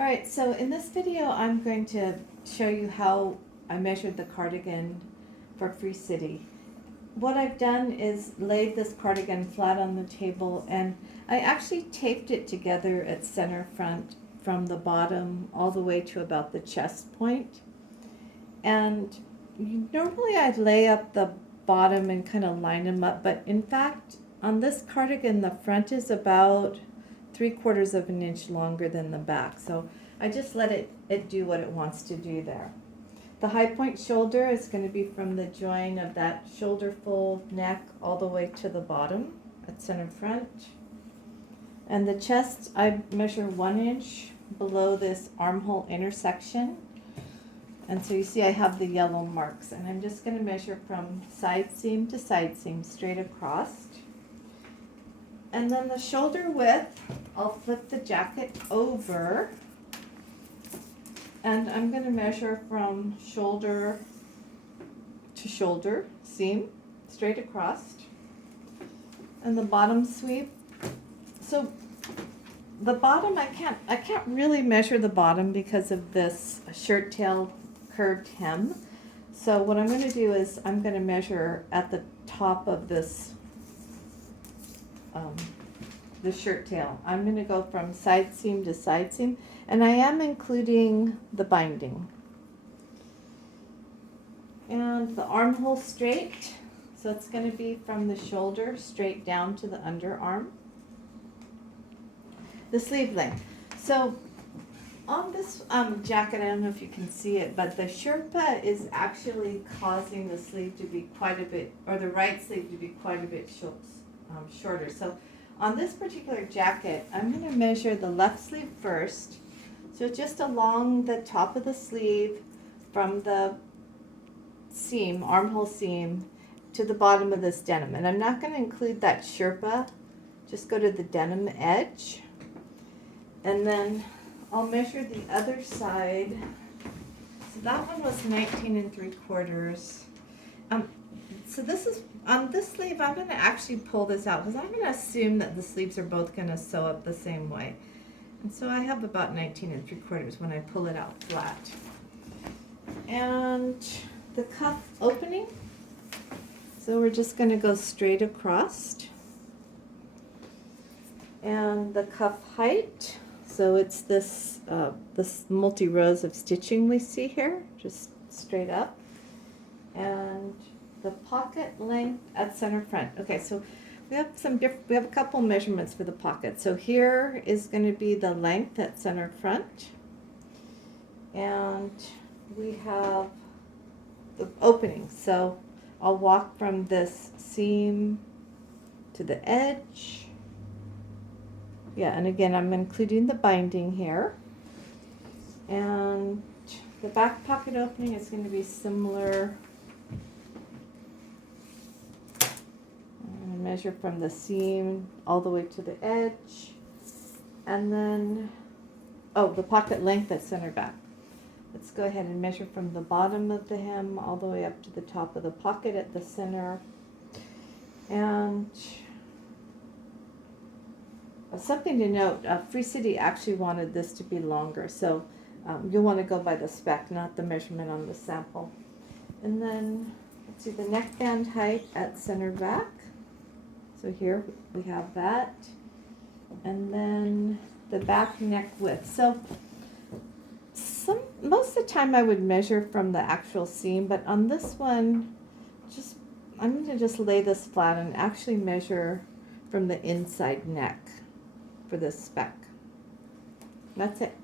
All right, so in this video, I'm going to show you how I measured the cardigan for Free City. What I've done is laid this cardigan flat on the table, and I actually taped it together at center front from the bottom all the way to about the chest point. And normally I'd lay up the bottom and kind of line them up, but in fact, on this cardigan, the front is about 3/4 of an inch longer than the back. So I just let it do what it wants to do there. The high point shoulder is going to be from the join of that shoulder fold neck all the way to the bottom at center front. And the chest, I measure 1 inch below this armhole intersection. And so you see I have the yellow marks, and I'm just going to measure from side seam to side seam straight across. And then the shoulder width, I'll flip the jacket over, and I'm going to measure from shoulder to shoulder seam straight across. And the bottom sweep, so the bottom I can't really measure the bottom because of this shirt tail curved hem. So what I'm going to do is I'm going to measure at the top of this the shirt tail. I'm going to go from side seam to side seam, and I am including the binding. And the armhole straight, so it's going to be from the shoulder straight down to the underarm. The sleeve length. So on this jacket, I don't know if you can see it, but the Sherpa is actually causing the sleeve to be quite a bit, or the right sleeve to be quite a bit shorter. So on this particular jacket, I'm going to measure the left sleeve first. So just along the top of the sleeve from the seam, armhole seam, to the bottom of this denim. And I'm not going to include that Sherpa, just go to the denim edge. And then I'll measure the other side. So that one was 19 3/4. So this is, on this sleeve, I'm going to actually pull this out because I'm going to assume that the sleeves are both going to sew up the same way. And so I have about 19 3/4 when I pull it out flat. And the cuff opening, so we're just going to go straight across. And the cuff height, so it's this multi-rows of stitching we see here, just straight up. And the pocket length at center front. Okay, so we have a couple measurements for the pocket. So here is going to be the length at center front. And we have the opening. So I'll walk from this seam to the edge. Yeah, and again, I'm including the binding here. And the back pocket opening is going to be similar. And measure from the seam all the way to the edge. And then, oh, the pocket length at center back. Let's go ahead and measure from the bottom of the hem all the way up to the top of the pocket at the center. And something to note, Free City actually wanted this to be longer, so you'll want to go by the spec, not the measurement on the sample. And then, let's see, the neckband height at center back. So here we have that. And then the back neck width. So most of the time I would measure from the actual seam, but on this one, I'm going to just lay this flat and actually measure from the inside neck for this spec. That's it.